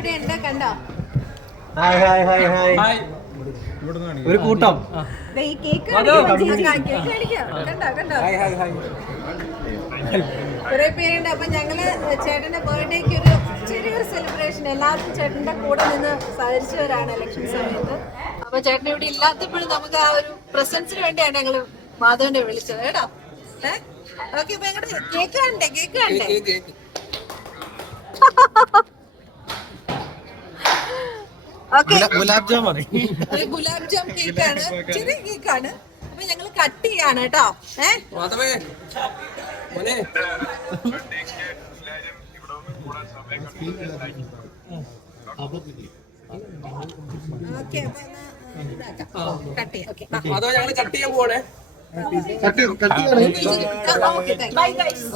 ഇവിടെ ഉണ്ട് കണ്ടോ? ഹായ് ഹായ് ഹായ് ഹായ് ഒരു കൂട്ടം. ദേ ഈ കേക്ക് കേക്ക്. കണ്ടോ കണ്ടോ? ഹായ് ഹായ് ഹായ് കുറെ പേരുണ്ട്. അപ്പൊ ഞങ്ങൾ ചേട്ടന്റെ ബർത്ത്ഡേക്ക് ഒരു ചെറിയൊരു സെലിബ്രേഷൻ എല്ലാവർക്കും ചേട്ടന്റെ കൂടെ നിന്ന് സഹരിച്ചവരാണ് ഇലക്ഷൻ സമയത്ത്. അപ്പൊ ചേട്ടൻ ഇവിടെ ഇല്ലാത്തപ്പോഴും നമുക്ക് ആ ഒരു പ്രസൻസിന് വേണ്ടിയാണ് ഞങ്ങൾ മാധവനെ വിളിച്ചത് കേട്ടോ? ഏഹ് ഓക്കെ അപ്പൊ ഞങ്ങളുടെ കേക്ക് കണ്ടേ കേക്ക് കണ്ടേ okay gulab jam gulab jam കേക്കാണ്. ചെറിയ കേക്കാണ്. അപ്പൊ ഞങ്ങൾ കട്ട് ചെയ്യാണ് കേട്ടോ. ഏഹ് കട്ട് ചെയ്യാൻ പോവാണേ. Okay bye guys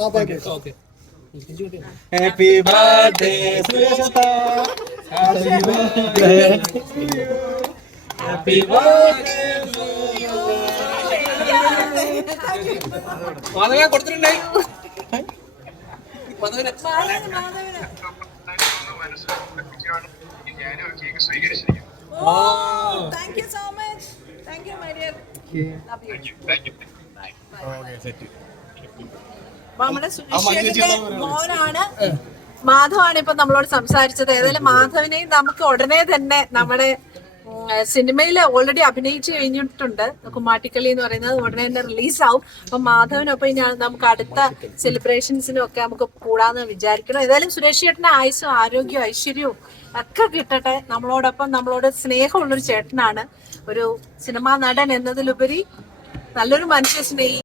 okay birthday birthday സുരേഷത്ത happy birthday happy birthday Madhava കൊടുത്തിട്ടുണ്ടേ മാധവനെ ഓ you much. Thank you, my dear. Love you. അപ്പൊ നമ്മുടെ സുനിശ്ചേട്ടന്റെ മോനാണ് മാധവാണ് ഇപ്പൊ നമ്മളോട് സംസാരിച്ചത്. ഏതായാലും മാധവിനെയും നമുക്ക് ഉടനെ തന്നെ നമ്മുടെ സിനിമയിൽ ഓൾറെഡി അഭിനയിച്ചു കഴിഞ്ഞിട്ടുണ്ട്. കുമ്മാട്ടിക്കളി എന്ന് പറയുന്നത് ഉടനെ തന്നെ റിലീസാവും അപ്പൊ മാധവനൊപ്പം ഇനി നമുക്ക് അടുത്ത സെലിബ്രേഷൻസിനും ഒക്കെ നമുക്ക് കൂടാന്ന് വിചാരിക്കണം. ഏതായാലും സുരേഷ് ചേട്ടന്റെ ആയുസ്സും ആരോഗ്യവും ഐശ്വര്യവും ഒക്കെ കിട്ടട്ടെ. നമ്മളോടൊപ്പം നമ്മളോട് സ്നേഹമുള്ളൊരു ചേട്ടനാണ്. ഒരു സിനിമാ നടൻ എന്നതിലുപരി നല്ലൊരു മനുഷ്യ സ്നേഹി